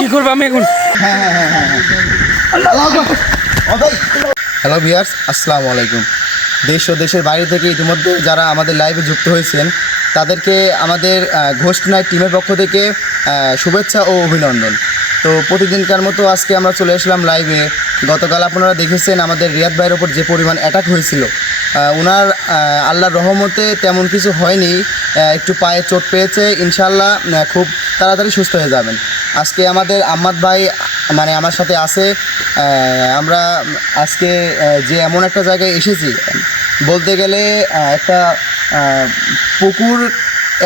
কি করবো আমি এখন? হ্যালো ভিউয়ার্স, আসসালামু আলাইকুম। দেশ ও দেশের বাইরে থেকে ইতিমধ্যে যারা আমাদের লাইভে যুক্ত হয়েছেন তাদেরকে আমাদের ঘোস্ট নাইট টিমের পক্ষ থেকে শুভেচ্ছা ও অভিনন্দন। তো প্রতিদিনকার মতো আজকে আমরা চলে আসলাম লাইভে। গতকাল আপনারা দেখেছেন আমাদের রিয়াদ ভাইয়ের ওপর যে পরিমাণ অ্যাটাক হয়েছিল, ওনার আল্লাহর রহমতে তেমন কিছু হয়নি, একটু পায়ে চোট পেয়েছে, ইনশাআল্লাহ খুব তাড়াতাড়ি সুস্থ হয়ে যাবেন। আজকে আমাদের আম্মাদ ভাই মানে আমার সাথে আছে। আমরা আজকে যে এমন একটা জায়গায় এসেছি, বলতে গেলে একটা পুকুর,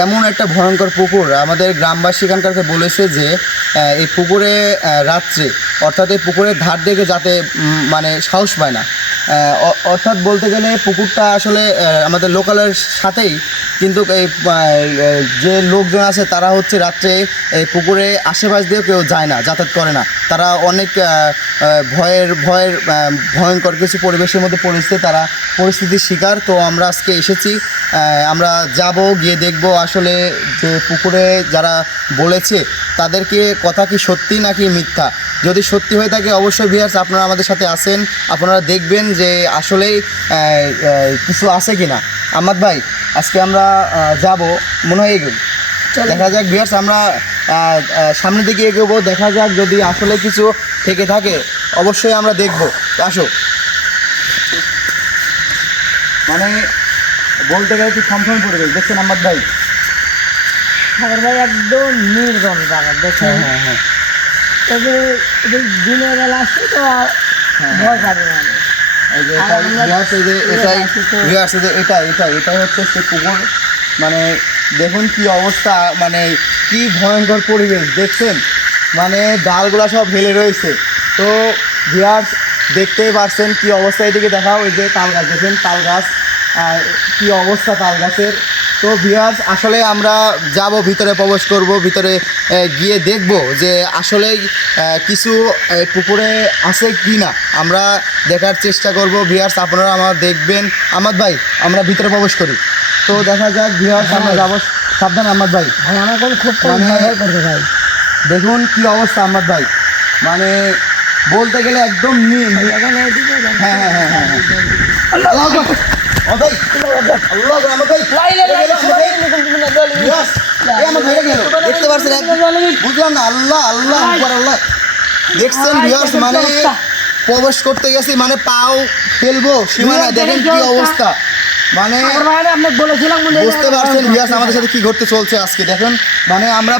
এমন একটা ভয়ঙ্কর পুকুর। আমাদের গ্রামবাসী এখানকারকে বলেছে যে এই পুকুরে রাত্রে, অর্থাৎ এই পুকুরের ধার দিকে যাতে মানে সাহস পায় না। অর্থাৎ বলতে গেলে পুকুরটা আসলে আমাদের লোকালের সাথেই, কিন্তু এই যে লোকজন আছে তারা হচ্ছে রাত্রে এই পুকুরে আশেপাশ দিয়েও কেউ যায় না, যাতায়াত করে না। তারা অনেক ভয়ঙ্কর কিছু পরিবেশের মধ্যে পড়েছে, তারা পরিস্থিতির শিকার। তো আমরা আজকে এসেছি, আমরা যাব, গিয়ে দেখব আসলে যে পুকুরে যারা বলেছে তাদেরকে কথা কি সত্যি নাকি মিথ্যা। যদি সত্যি হয়ে থাকে অবশ্যই ভিউয়ার্স আপনারা আমাদের সাথে আসেন, আপনারা দেখবেন যে আসলেই কিছু আছে কি না। আম্মাদ ভাই, আজকে আমরা যাব, মনে হয় এগোবো, দেখা যাক ভিউয়ার্স। আমরা সামনের দিকে এগোবো, দেখা যাক যদি আসলে কিছু থেকে থাকে অবশ্যই আমরা দেখব। আসো, মানে বলতে গেলে কি থমথম পড়ে গেছে, দেখছেন আম্মাদ ভাই? সাগর ভাই একদম নির্জন জায়গা দেখেন। হ্যাঁ, তবে দিনের বেলা আসছে তো ভয় পাবে মানে। এটাই হচ্ছে সে পুকুর। মানে দেখুন কি অবস্থা, মানে কি ভয়ঙ্কর পরিবেশ দেখছেন, মানে ডালগুলা সব হেলে রয়েছে। তো ভিউয়ার্স দেখতেই পারছেন কি অবস্থা। এদিকে দেখাও, এই যে তাল গাছ দেখেন, তাল গাছ কি অবস্থা তাল গাছের। তো ভিউয়ার্স আসলে আমরা যাব, ভিতরে প্রবেশ করব, ভিতরে গিয়ে দেখব যে আসলে কিছু পুকুরে আছে কি না, আমরা দেখার চেষ্টা করব। ভিউয়ার্স আপনারা আমার দেখবেন। আম্মাদ ভাই, আমরা ভিতরে প্রবেশ করি, তো দেখা যাক ভিউয়ার্স। আমরা যাবো, সাবধান আম্মাদ ভাই। ভাই আমার কোন খুব ভয় করতে ভাই। দেখুন কি অবস্থা আম্মাদ ভাই, মানে বলতে গেলে একদম দেখতে পাচ্ছেন, বুঝলাম না। আল্লাহ আল্লাহ আল্লাহ, দেখছেন ভিউয়ার্স, মানে প্রবেশ করতে গেছি, মানে পাও ফেলবো সীমানায়, দেখেন কি অবস্থা। মানে বুঝতে পারছেন ভিউয়ার্স আমাদের সাথে কি ঘটতে চলছে আজকে। দেখুন মানে আমরা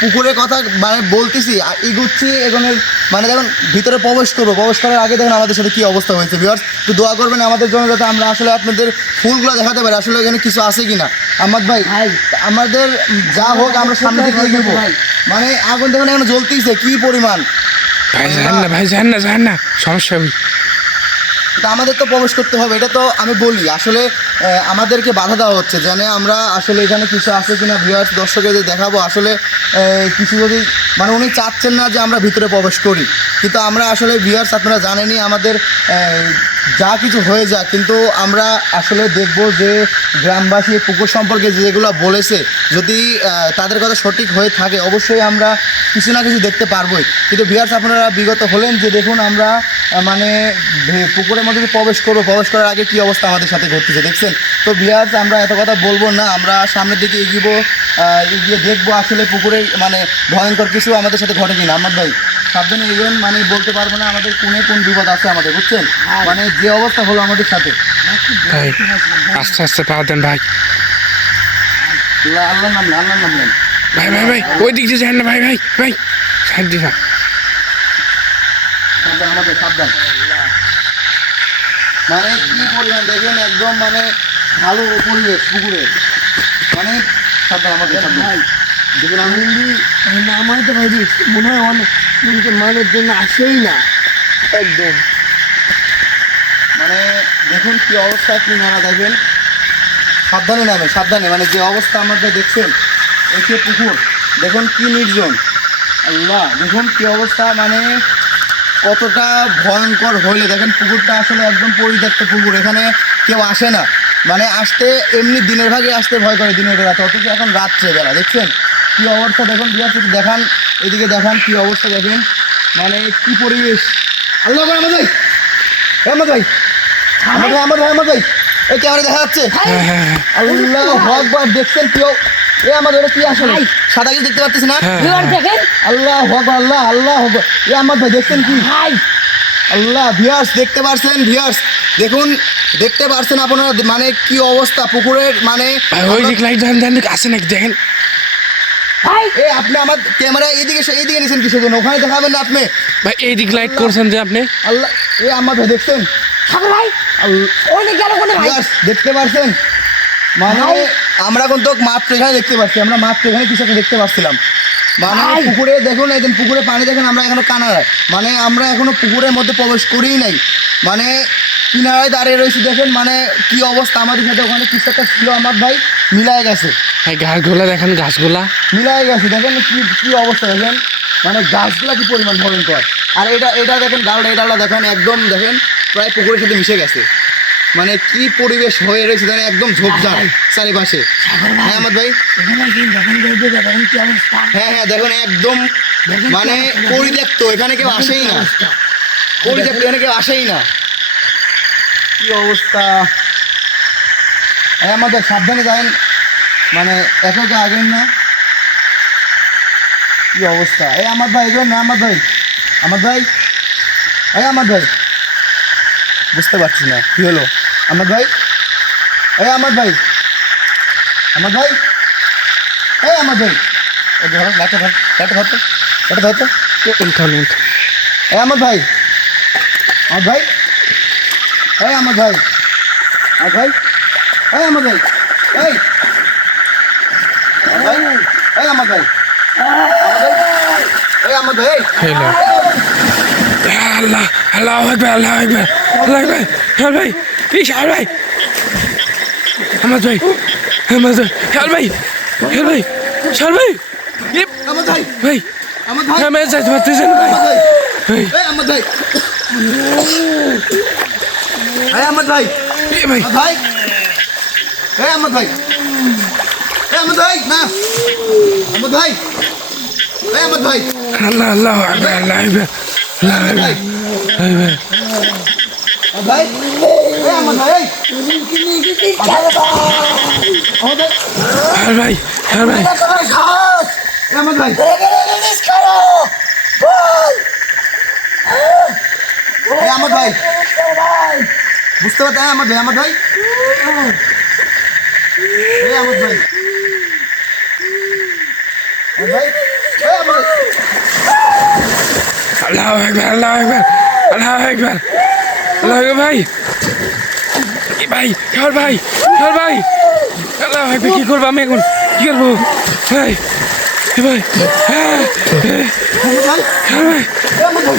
পুকুরের কথা মানে বলতেছি, এগুচ্ছি এগোনের, মানে দেখুন ভিতরে প্রবেশ করবো, প্রবেশ করার আগে দেখুন আমাদের সাথে কি অবস্থা হয়েছে। ভিউয়ার্স একটু দোয়া করবেন আমাদের জন্য, যাতে আমরা আসলে আপনাদের ফুলগুলো দেখাতে পারি আসলে এখানে কিছু আছে কিনা। আম্মাদ ভাই, আমাদের যা হোক আমরা সামনে দিকে এগোবো। মানে আগুন দেখুন এখন জ্বলতেইছে কি পরিমাণ। ভাই যান না, সমস্যা হবে। তা আমাদের তো প্রবেশ করতে হবে, এটা তো আমি বলি। আসলে আমাদেরকে বাধা দেওয়া হচ্ছে, জানে আমরা আসলে এখানে কিছু আছে কিনা ভিউয়ার্স দর্শকদের দেখাবো। আসলে কিছু যদি মানে উনি চাচ্ছেন না যে আমরা ভিতরে প্রবেশ করি, কিন্তু আমরা আসলে ভিউয়ার্স আপনারা জানেনই আমাদের যা কিছু হয়ে যাক, কিন্তু আমরা আসলে দেখব যে গ্রামবাসী পুকুর সম্পর্কে যেগুলো বলেছে, যদি তাদের কথা সঠিক হয়ে থাকে অবশ্যই আমরা কিছু না কিছু দেখতে পারবোই। কিন্তু ভিউয়ার্স আপনারা বিগত হলেন যে দেখুন আমরা মানে পুকুরের মধ্যে প্রবেশ করবো, প্রবেশ করার আগে কী অবস্থা আমাদের সাথে ঘটতেছে দেখছেন। তো ভিউয়ার্স আমরা এত কথা বলবো না, আমরা সামনের দিকে এগিয়ে দেখবো আসলে পুকুরে মানে ভয়ঙ্কর কিছু আমাদের সাথে ঘটে কিনা। আমার ভাই সাবধানে এগোন, মানে বলতে পারবো না আমাদের কোন বিপদ আছে আমাদের, বুঝছেন, মানে যে অবস্থা হলো আমাদের সাথে। ভাই আস্তে আস্তে পা দেন ভাই। আল্লাহ নামলেন ভাই ওই দিক দিয়ে যান না ভাই, সাইড দিয়ে সাবধান। মানে কি পরিমাণ দেখেন, একদম মানে ভালো পরিবেশ পুকুরের, মানে সাবধান আমাদের ভাই। দেখুন আমার তো ভাই মনে হয় অনেক মানুষের জন্য আসেই না একদম। মানে দেখুন কি অবস্থা, কি নানা দেখবেন, সাবধানে মানে যে অবস্থা আমাদের দেখছেন, এই যে পুকুর দেখুন কি নির্জন। আল্লাহ দেখুন কি অবস্থা, মানে কতটা ভয়ঙ্কর হইলে দেখেন পুকুরটা আসলে একদম পরিত্যক্ত পুকুর, এখানে কেউ আসে না। মানে আসতে এমনি দিনের ভাগে আসতে ভয় করে, দিনের বেলা, অথচ এখন রাত্রে বেলা দেখছেন কি অবস্থা দেখুন বিয়ার একটু দেখান, এদিকে দেখান কি অবস্থা দেখেন, মানে কি পরিবেশ। আল্লাহ ভাই আমার ভাই, আমার ভাই, আমার ভাই, আমার ভাই, আমার ভাই, এই ক্যামেরা দেখা যাচ্ছে। হ্যাঁ হ্যাঁ হ্যাঁ আল্লাহ আকবার, দেখছেন কি এ আমাদের কি আসলে সাদা কিছু দেখতে পাচ্ছিস না? হ্যাঁ। এবার দেখেন আল্লাহ আকবার, আল্লাহ আল্লাহ আকবার। এ আমার ভাই দেখছেন কি? ভাই আল্লাহ, ভিউয়ার্স দেখতে পারছেন, ভিউয়ার্স দেখুন, দেখতে পারছেন আপনারা, মানে কি অবস্থা পুকুরের, মানে ভাই ওই দিক লাইট দেন দেন আসে নাকি দেখেন। ভাই এ আপনি আমার ক্যামেরা এইদিকে নিয়েছেন কিসের জন্য? ওখানে দেখাবেন না আপনি? ভাই এই দিক লাইট করছেন যে আপনি। আল্লাহ, এ আমার ভাই দেখছেন? সাগর ভাই ওই গেল কোনে ভাই? ভিউয়ার্স দেখতে পারছেন, মানে ভাই। আমরা কিন্তু মাত্র এখানে দেখতে পাচ্ছি, আমরা মাত্র এখানে কিছু একটা দেখতে পাচ্ছিলাম, মানে ভাই। পুকুরে দেখুন, এই পুকুরে পানি দেখেন, আমরা এখনো কানাড়ায়, মানে আমরা এখনো পুকুরের মধ্যে প্রবেশ করেই নাই, মানে কিনারায় দাঁড়িয়ে রয়েছি দেখেন, মানে কি অবস্থা। আমাদের সাথে ওখানে কিছু একটা ছিল আমার ভাই, মিলায় গেছে, ভাই গাছগুলা দেখেন, গাছগুলা মিলায় গেছে দেখেন কি কি অবস্থা দেখেন, মানে গাছগুলা কি পরিমাণ ভয়ঙ্কর। আর এটা দেখেন ডালটা, এই ডালটা দেখেন একদম দেখেন প্রায় পুকুরের সাথে মিশে গেছে, মানে কি পরিবেশ হয়ে রয়েছে দেখেন, একদম ঝোপঝাড় চারিপাশে। হ্যাঁ আমার ভাই, এখানে দেখেন কি অবস্থা। হ্যাঁ হ্যাঁ দেখুন একদম, মানে পরিত্যক্ত, এখানে কেউ আসেই না, পরিত্যক্ত, এখানে কেউ আসেই না, কি অবস্থা। হ্যাঁ আমাদের সাবধানে যাবেন, মানে একে একে আগেন না, কি অবস্থা। এই আমার ভাই এগুলো না, আমার ভাই, আমার ভাই, এই আমার ভাই, বুঝতে পারছি না কি হলো আমার ভাই, এই আমার ভাই, আমার ভাই, এই আমার ভাই, এই ধরো লাইটটা ধর, লাইটটা ধরতো, লাইটটা ধরতো, উঠান উঠান। এই আমার ভাই, আমার ভাই, এই আমার ভাই, আমার ভাই, এই আমার ভাই, এই আমার ভাই, এই আমার ভাই, এই আমার ভাই, হ্যালো আল্লাহ আল্লাহ আকবার, আল্লাহ আকবার, আল্লাহ আকবার। হ্যাঁ ভাই, এই শাল ভাই, আমার ভাই, আমার ভাই, শাল ভাই, শাল ভাই, শাল ভাই, আমার ভাই, ভাই আমার ভাই, হ্যাঁ ম্যাচ যাইতে পারতেছেন ভাই। আমার ভাই, ভাই এই আমার ভাই, এই আমার ভাই, এ ভাই আমার ভাই, এই আমার ভাই, এই আমার ভাই, না আমার ভাই, এই আমার ভাই, আল্লাহ আল্লাহ আকবার, আল্লাহ আকবার, আল্লাহ আকবার, ভাই ভাই আমার ভাই, এই আমার ভাই, আমার ভাই, শাল ভাই, শাল ভাই, এই আমার ভাই, এই আমার ভাই, বুঝতে পারতে, এই আমার ভাই, আমার ভাই, এই আমার ভাই, আমার ভাই, এই আমার ভাই, আল্লাহ আকবার, আল্লাহ আকবার, আল্লাহ আকবার, আল্লাহ আকবার ভাই, এ ভাই শাল ভাই, শাল ভাই, আল্লাহ আকবার, কি করবো আমি এখন, কি করবো ভাই, এ ভাই, হ্যাঁ আমার ভাই, শাল ভাই, এই আমার ভাই,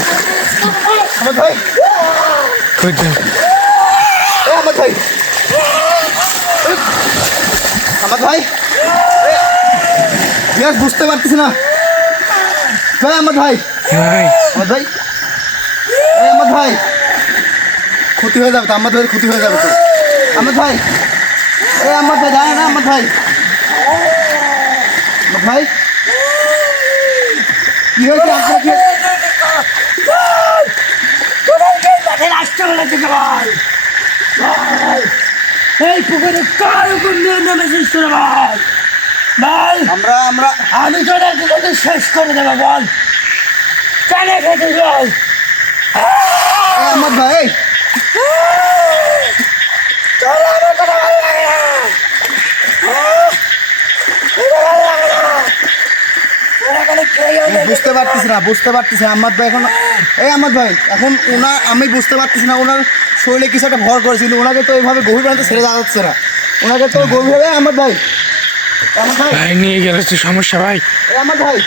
আমার ভাই, কই যাও? এই আমার ভাই, আমার ভাই, ইয়াস বুঝতে পারতেছি না, ভাই আমার ভাই, ভাই আমার ভাই, এই আমার ভাই, ক্ষতি হয়ে যাবে তো, আমার ভাই ক্ষতি হয়ে যাবে তো, আমার ভাই, এই আমার ভাই, যায় না আমার ভাই, আমার ভাই, কি হয়েছে আপনার কি? এই পুকুরে কার উপর নিয়ে নেমেছিস তোরা ভাই? ভাই আমরা আমি তোদেরকে কিন্তু শেষ করে দেবো, বল কেন খেতে যাই? এই আমার ভাই, তোরা আমার কথা ভালো লাগে না, ভালো লাগে না, তোরা এখানে খেয়ে বুঝতে পারতেছি না, বুঝতে পারতেছি না আমার ভাই এখন, এই আমার ভাই এখন আমি বুঝতে পারতেছি না, ওনার শরীরে কিছু একটা ভর করেছিল, ওনাকে তো এইভাবে গভীর পানিতে ছেড়ে দেওয়া যাচ্ছে না, ওনাকে তো গভীরভাবে, আমার ভাই, আমার ভাই, ভাই নিয়ে গেলে তো সমস্যা ভাই। এই আমার ভাই,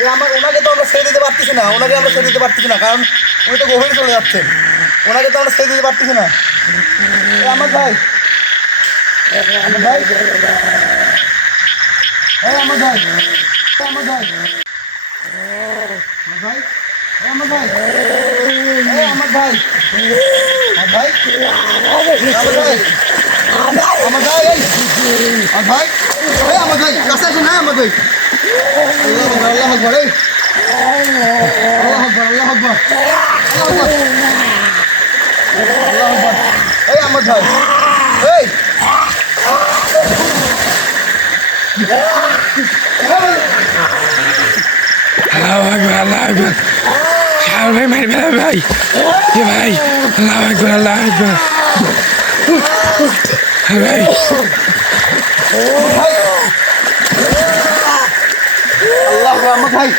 এই আমার, ওনাকে তো আমরা ছেড়ে দিতে পারতেছি না, ওনাকে আমরা ছেড়ে দিতে পারতেছি না, কারণ উনি তো গভীরে চলে যাচ্ছেন, ওনাকে তো আমরা ছেড়ে দিতে পারতেছি না, এই আমার ভাই, আমার ভাই, এই আমার ভাই, এই আমার ভাই, আমার ভাই, এই আমার ভাই, এই আমার ভাই, আমার ভাই, আমার ভাই, আমার ভাই এই আমার ভাই এই আমার ভাই কাছে আসেন না আমার ভাই আল্লাহ আকবার এই আল্লাহ আকবার আল্লাহ আকবার আল্লাহ আকবার এই আমার ভাই এই আল্লাহু আকবার আল্লাহু আকবার শাওন ভাই মারি ফেলা ভাই এ ভাই আল্লাহু আকবার আল্লাহু আকবার ভাই আল্লাহ আমার ভাই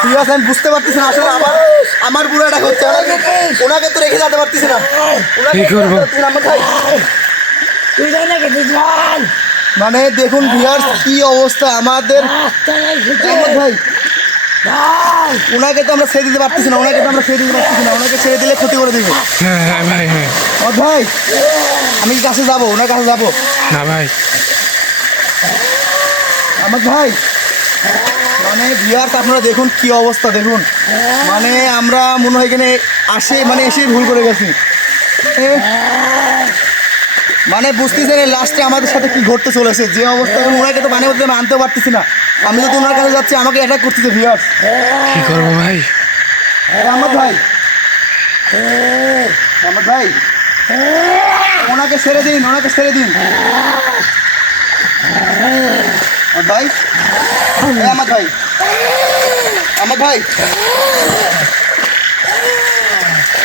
ঠিক আছে আমি বুঝতে পারতেছি না আসলে আমার বুড়াটা হচ্ছে ওনাকে তো রেখে যেতে পারতেছি না কি করবো? আমার ভাই তুই জানে কি তুই চল মানে দেখুন বিহার কি অবস্থা আমাদের আমার ভাই ওনাকে তো আমরা ছেড়ে দিতে পারতেছি না ওনাকে ছেড়ে দিলে ক্ষতি করে দিব হ্যাঁ হ্যাঁ ভাই হ্যাঁ আমার ভাই আমি কি কাছে যাবো ওনার কাছে যাবো না ভাই আমার ভাই মানে বিহার আপনারা দেখুন কি অবস্থা দেখুন মানে আমরা মনে হয় এখানে এসেই ভুল করে গেছি মানে বুঝতেছেন লাস্টে আমাদের সাথে কি ঘটতে চলেছে যে অবস্থা এখন ওনাকে তো বানিয়ে আমি আনতেও পারতেছি না আমি যদি ওনার কাছে যাচ্ছি আমাকে অ্যাটাক করতেছে ভিউয়ার্স কি করবো ভাই আমার ভাই ওনাকে ছেড়ে দিন আমার ভাই এই আমার ভাই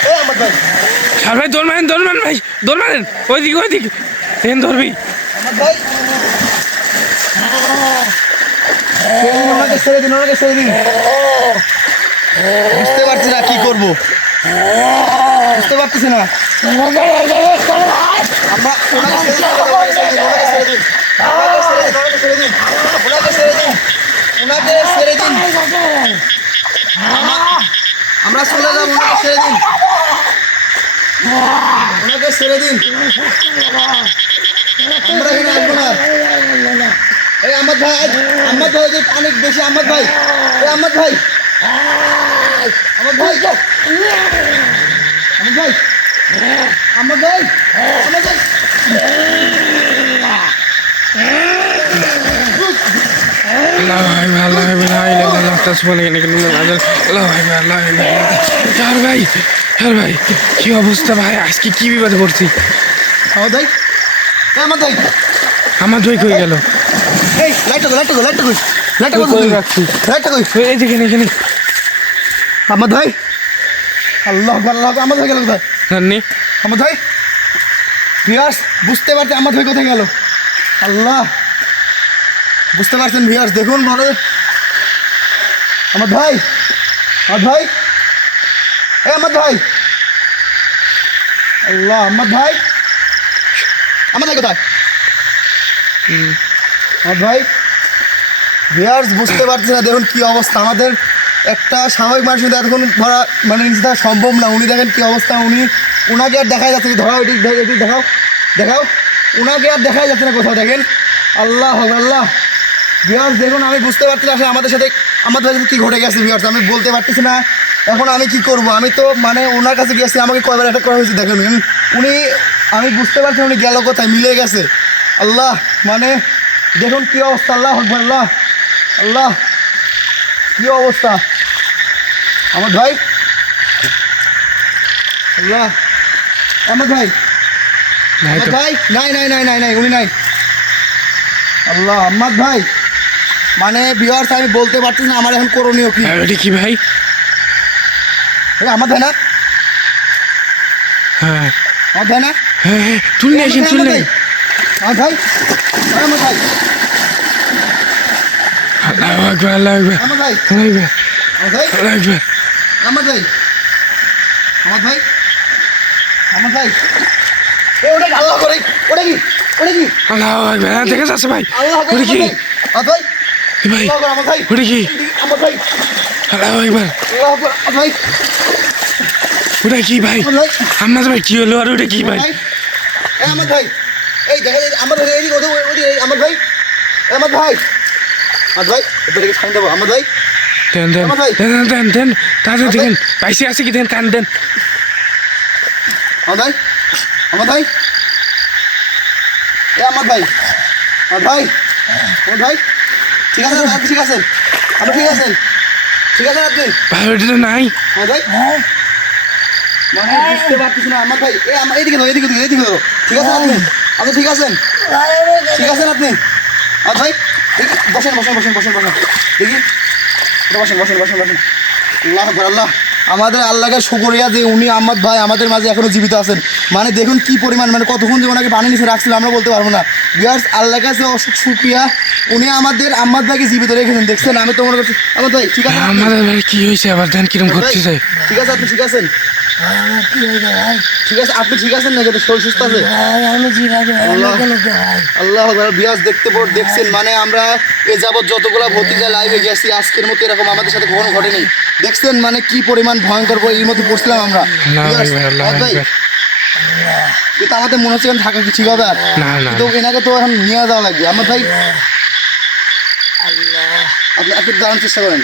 এই আমার ভাই শাওন ভাই দৌড় মারেন ভাই দৌড় মারেন ওইদিক ট্রেন ধরবি আমার ভাই ওনাকে ছেড়ে দিন বুঝতে পারছি না কি করবো বুঝতে পারতেছি না আমরা ওনাকে ছেড়ে দিন আমরা চলে যাব ওনাকে ছেড়ে দিন আমরা এখানে আসবো না এই আমার ভাই যে অনেক বেশি আমার ভাই আমার ভাই আল্লাহু আকবার লা ইলাহা ইল্লাল্লাহ আল্লাহু আকবার আল্লাহু আকবার শাওন ভাই কি অবস্থা ভাই আজকে কি বিপদে পড়ছি আমার ভাই আমার দই কই গেল এই লাইটটা কই রাখছি এই দেখেন এখানে আমার ভাই আল্লাহ আমার ভাই গেল কোথায় জাননি আমার ভাই ভিউয়ার্স বুঝতে পারছি আমার ভাই কোথায় গেল আল্লাহ বুঝতে পারছেন ভিউয়ার্স দেখুন মনে আমার ভাই এই আমার ভাই আল্লাহ আমার ভাই কোথায় আমার ভাই ভিউয়ার্স বুঝতে পারছি না দেখুন কি অবস্থা আমাদের একটা স্বাভাবিক মানুষ কিন্তু এতক্ষণ ধরা মানে নিচে থাকা সম্ভব না উনি দেখেন কি অবস্থা ওনাকে আর দেখা যাচ্ছে না ধরাও এটি দেখাও ওনাকে আর দেখা যাচ্ছে না কোথাও দেখেন আল্লাহ ভিউয়ার্স দেখুন আমি বুঝতে পারছি না আসলে আমাদের সাথে কী ঘটে গেছে ভিউয়ার্স আমি বলতে পারতেছি না এখন আমি কি করব আমি তো মানে ওনার কাছে গেছি আমাকে কয়বার অ্যাটাক করা হয়েছে দেখুন আমি বুঝতে পারছি উনি গেল কোথায় মিলে গেছে আল্লাহ মানে দেখুন কি অবস্থা আল্লাহ কি অবস্থা আমার ভাই আল্লাহ আমার ভাই নাই তো ভাই নাই উনি নাই আল্লাহ আমার ভাই মানে ভিউয়ার্স আমি বলতে পারতেছি না আমার এখন করণীয় কি এটা কি ভাই আমার ভাই না হ্যাঁ আমার ভাই না হ্যাঁ তুললে আমার ভাই আল্লাহু আকবার আল্লাহু আকবার আমার ভাই আল্লাহু আকবার আমার ভাই আমার ভাই ওটা আল্লাহ করে ওটা কি আল্লাহু আকবার দেখে যাচ্ছে ভাই আল্লাহ ওটা কি আমার ভাই ভাই আমার ভাই ওটা কি আমার ভাই আল্লাহু আকবার আমার ভাই ওটা কি ভাই আমার ভাই কি হলো আর ওটা কি ভাই আমার ভাই এই দেখে আমার ভাই এদিকে ওদিকে আমার ভাই এবারে ছাড় দেবো আমার ভাই দেন তাদের দেখেন পাইসে আছে কি দেন টান দেন আমার ভাই এ আমার ভাই, আমার ভাই, আমার ভাই, ঠিক আছে আপনি ঠিক আছেন? আপনি ঠিক আছেন? ঠিক আছেন আপনি? ভাই ওটা তো নাই। আমার ভাই মানে বুঝতে পারতেছি না আমার ভাই। এ আমার এইদিকে ধরো, এইদিকে ধরো, এইদিকে ধরো। ঠিক আছেন আপনি? আপনি ঠিক আছেন? ঠিক আছেন আপনি? আমার ভাই দেখি, বসেন বসেন বসেন বসেন বসেন দেখি, বসেন বসেন বসেন বসেন। আল্লাহ আকবার, আল্লাহ, আমাদের আল্লাহকে শুকরিয়া যে উনি আহমদ ভাই আমাদের মাঝে এখনো জীবিত আছেন। মানে দেখুন কি পরিমাণ, মানে কতক্ষণ যে ওনাকে পানি নিচে রাখছিল আমরা বলতে পারবো না। বিয়ার্স, আল্লাহর কাছে অশেষ শুকরিয়া, উনি আমাদের আহমদ ভাইকে জীবিত রেখেছেন। দেখছেন, আমি তো মনে করছি আহমদ ভাই ঠিক আছে আপনি? আমাদের ভাই কি হয়েছে আবার দেন কিরম ভাই, করতেছে। ঠিক আছে আপনি ঠিক আছেন? ভাই আমার কি হয়েছে ভাই? ঠিক আছে আপনি ঠিক আছেন নাকি? শরীর সুস্থ আছে? ভাই আমি জিরাজে ভাই, আল্লাহ। কেন তো ভাই? আল্লাহ বিয়াস দেখছেন, মানে আমরা এ যাবৎ যতগুলা ভর্তিকা লাইভে গেছি আজকের মতো এরকম আমাদের সাথে কখনো ঘটেনি। দেখছেন মানে কি পরিমাণ ভয়ঙ্কর এর মধ্যে পড়ছিলাম আমরা। না বিয়াস, ভাই, আল্লাহ ভাই, আকবার। কিন্তু আমাদের মনে হচ্ছে এখানে থাকা কি ঠিক হবে আর? না, না, তো এনাকে তো এখন নিয়ে যাওয়া লাগবে আমার ভাই। আল্লাহ আপনি আপনি দাঁড়ানোর চেষ্টা করেন।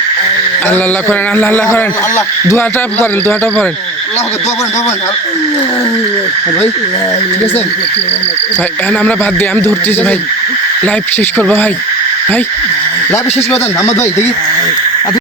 আল্লাহ আল্লাহ করেন, আল্লাহ আল্লাহ করেন, আল্লাহ দোয়াটা করেন, দোয়াটা করেন। আল্লাহকে দোয়া করেন, দোয়া করেন। আর ভাই ঠিক আছে? ভাই এখন আমরা বাদ দিই, আমি ধরতেছি ভাই, লাইভ শেষ করবো ভাই। ভাই লাইভে শেষ করে দেন আহমদ ভাই দেখি।